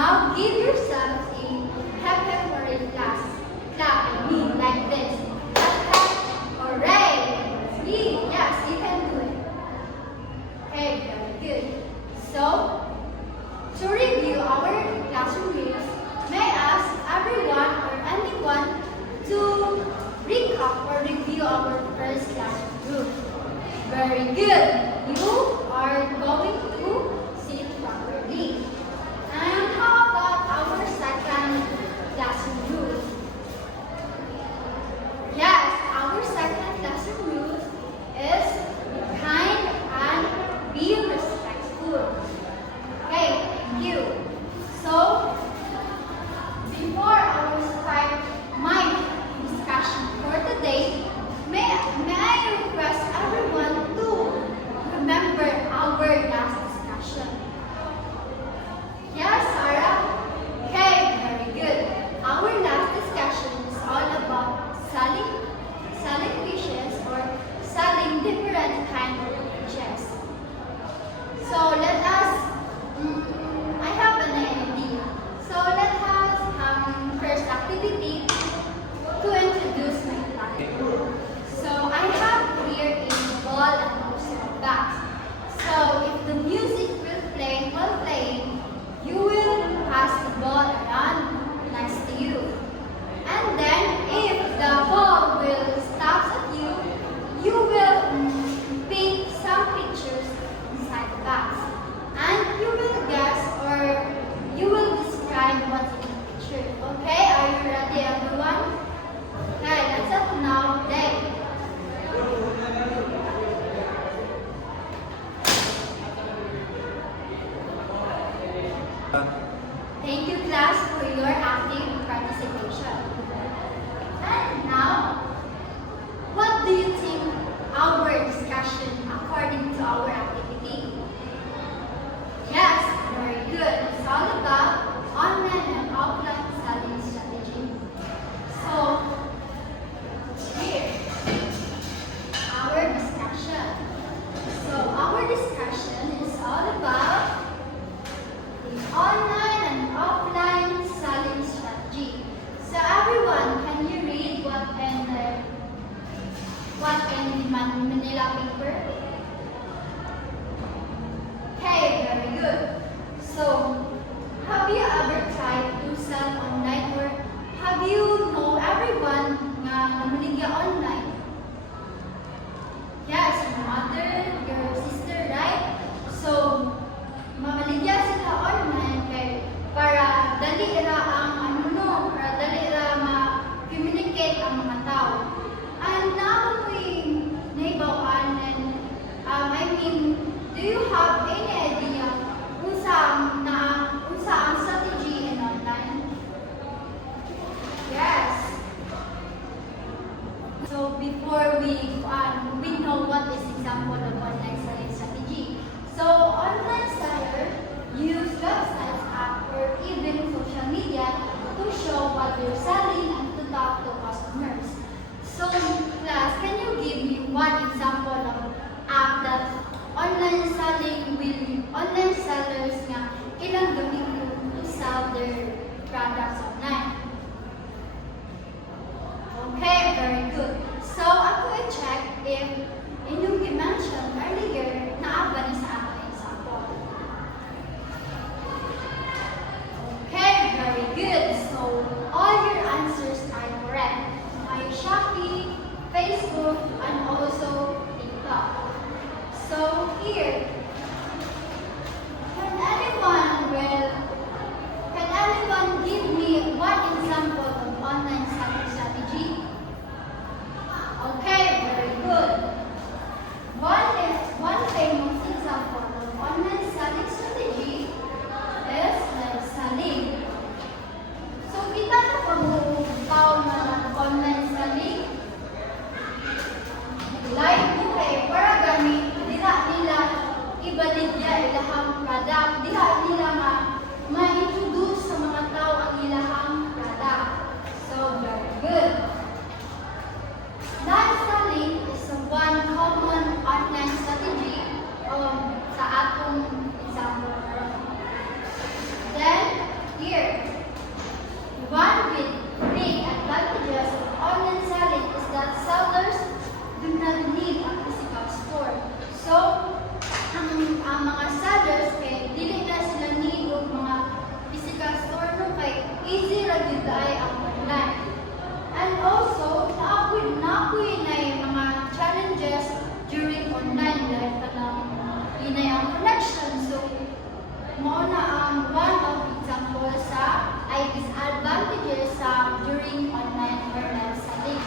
Now give yourselves a pep pep hooray class. Clap with me like this. Pep pep hooray. See? Yes, you can do it. Okay, very good. So, to review our classroom rules, may I ask everyone or anyone to recap or review our first classroom rule? Very good. You are going to sit properly. And how about our second classroom rule? Yes, our second classroom rule is be kind and be respectful. Okay, thank you. So, before I will start my discussion for today, may I request everyone to remember our last discussion? Yes, Sarah? Okay, very good. Our last discussion is all about selling fishes or selling different kind of fishes. So let us, I have an idea. So let us first activity to introduce my topic. So I have here a ball and also a bat. So if the music will play while playing, you will pass the ball around next to you. And then if the ball will stop at you, you will paint some pictures inside the box. And you will guess or you will describe what's in the picture. Okay, are you ready everyone? Okay, let's up now play. Thank you class for your active participation. And now, what do you think our discussion according to our activity? Yes, very good. It's all about online and offline selling strategy. So, here, our discussion. So, our discussion is all about the online and offline selling strategy. So, everyone, can you read what in the Manila paper? Okay, very good. So, have you ever tried to sell online or have you know everyone nga namaligya online? Yes, your mother, your sister, right? So, mamaligya sila online kay para dali ra ang para dali ra ma-communicate ang mga tao. And now we naibawan and do you have any idea unsa ang strategy in online? Yes. So before we know what is example of online selling strategy. So online seller use websites, app, or even social media to show what they're selling and to talk to customers. So class, can you give me one example of app that online sellers nga ilang gamitin to sell their products online? Okay, very good. So ako i-check if inyong i-mention earlier na ba ni sa aking example. Okay, very good. So all your answers are correct. My Shopee, Facebook, and also TikTok. So here, can anyone give me one example of online selling strategy? Okay, very good. ang mga sellers kay dili na sila need og mga physical store no kay easy ra gyud ay ang online. And also, naapoy na yung mga challenges during online like kanang inay ang connection. So, mao na ang one of example sa ay disadvantages sa during online or live selling.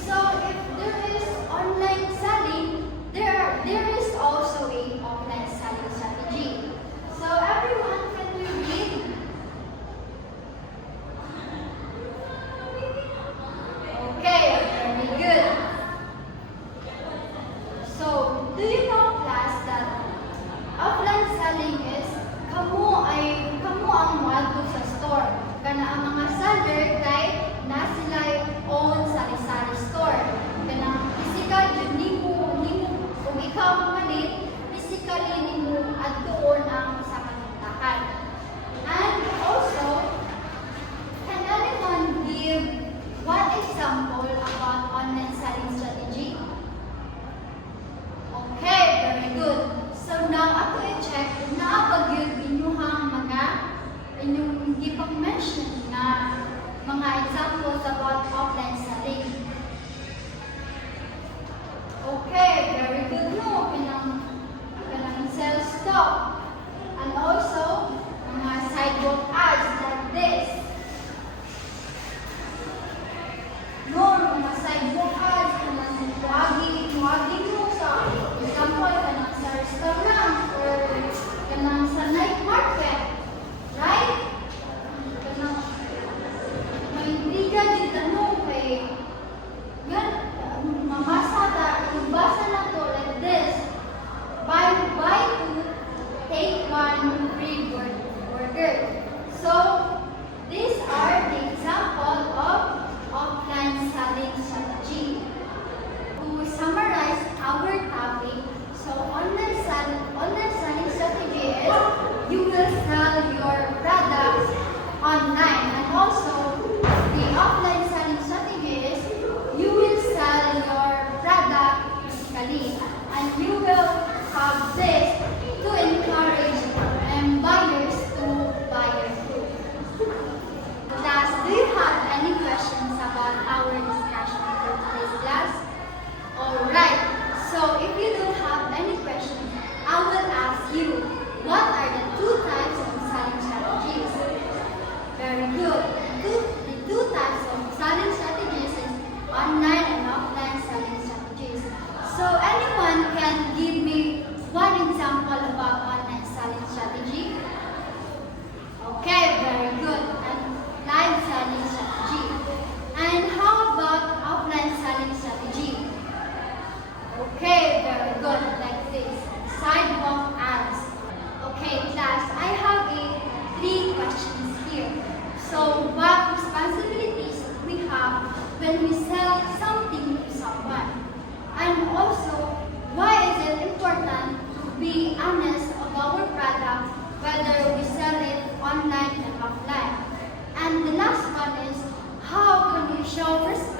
So, if there is online selling, there is also a offline selling strategy. So, everyone can read. Okay, very good. So, do you know class that offline selling is kamo ang moadto sa store. Kana ang mga seller kay na sila own sari-sari store. Kana physical jud nimo kung ikaw mamalit, physically nimo adtuon ang usa ka tindahan. And also, can anyone give one example about online selling strategy? Okay, very good. So now ako i-check kung naapagyud inyuhang mga inyong gipang mention na mga examples about offline selling. Okay, very good no. Kanang sales stock. And also, mga sidewalk ads like this. No, mga sidewalk ads, kanang tuwagi mo sa example, kanang sa restaurant or kanang sa night market. Right? Kanang may intriga din tanong kay yan, magbasa na to like this. Buy two, take one free burger. So, these are the example of offline selling strategy. To summarize our topic, so online selling strategy is you will sell your products online, and also the offline selling strategy is you will sell your product physically, and you will have this to encourage buyers to buy your food. Class, do you have any questions about our discussion for today's class? Alright, so if you don't have any questions, I will ask you, what are the two types of selling strategies? Very good. The two types of selling strategies is online and offline selling strategies. So anyone can give me one example about online selling strategy? Okay, very good. And live selling strategy. And how about offline selling strategy? Okay, very good. Like this. Sidewalk ads. Okay, class, I have three questions here. So, what responsibilities we have when we sell something to someone? And also, why is it important to be honest about our product, whether we sell it online and offline? And the last one is, how can we show respect